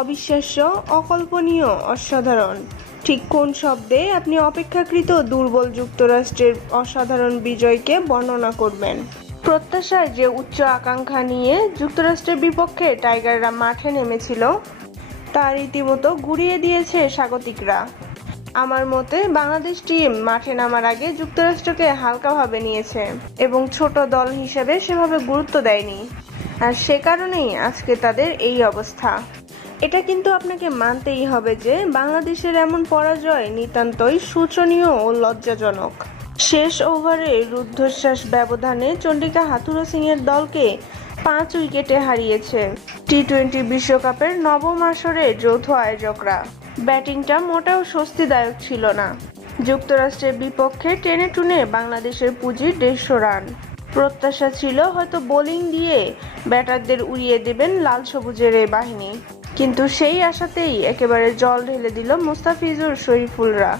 অবিশ্বাস্য, অকল্পনীয়, অসাধারণ। ঠিক কোন শব্দে আপনি অপেক্ষাকৃত দুর্বল যুক্তরাষ্ট্রের অসাধারণ বিজয়কে বর্ণনা করবেন? প্রত্যাশায় যে উচ্চ আকাঙ্ক্ষা নিয়ে যুক্তরাষ্ট্রের বিপক্ষে টাইগাররা মাঠে নেমেছিল, তা রীতিমতো গুড়িয়ে দিয়েছে স্বাগতিকরা। আমার মতে, বাংলাদেশ টিম মাঠে নামার আগে যুক্তরাষ্ট্রকে হালকাভাবে নিয়েছে এবং ছোট দল হিসেবে সেভাবে গুরুত্ব দেয়নি। আর সে কারণেই আজকে তাদের এই অবস্থা। এটা কিন্তু আপনাকে মানতেই হবে যে বাংলাদেশের এমন পরাজয় নিতান্তই শোচনীয় ও লজ্জাজনক। শেষ ওভারে রুদ্ধশ্বাস ব্যবধানে চন্ডিকা হাথুরু সিংয়ের দলকে পাঁচ উইকেটে হারিয়েছে। টি টোয়েন্টি বিশ্বকাপের নবম আসরে যৌথ আয়োজকরা। ব্যাটিংটা মোটেও স্বস্তিদায়ক ছিল না। যুক্তরাষ্ট্রের বিপক্ষে টেনে টুনে বাংলাদেশের পুঁজি দেড়শো রান। প্রত্যাশা ছিল হয়তো বোলিং দিয়ে ব্যাটারদের উড়িয়ে দেবেন লাল সবুজের এই বাহিনী। কিন্তু সেই আশাতেই একেবারে জল ঢেলে দিল মোস্তাফিজুর শরীফুলরা।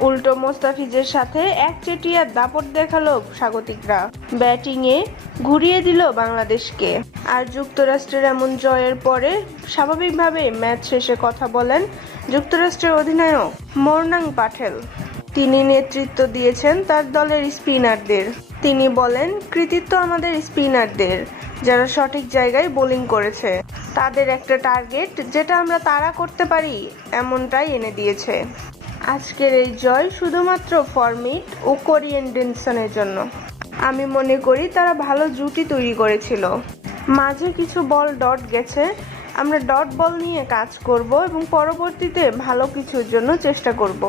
উল্টো মোস্তাফিজের সাথে একচেটিয়া দাপট দেখাল স্বাগতিকরা। ব্যাটিংয়ে ঘুরিয়ে দিল বাংলাদেশকে। আর যুক্তরাষ্ট্রের এমন জয়ের পরে স্বাভাবিকভাবে ম্যাচ শেষে কথা বলেন যুক্তরাষ্ট্রের অধিনায়ক মোর্নাং পাঠেল। তিনি নেতৃত্ব দিয়েছেন তার দলের স্পিনারদের। তিনি বলেন, কৃতিত্ব আমাদের স্পিনারদের। যারা সঠিক জায়গায় বোলিং করেছে, তাদের একটা টার্গেট যেটা আমরা তাড়া করতে পারি, এমনটাই এনে দিয়েছে। আজকের এই জয় শুধুমাত্র ফরমিট ও কোরিয়ান ডেনসনের জন্য। আমি মনে করি তারা ভালো জুটি তৈরি করেছিল। মাঝে কিছু বল ডট গেছে, আমরা ডট বল নিয়ে কাজ করব এবং পরবর্তীতে ভালো কিছুর জন্য চেষ্টা করব।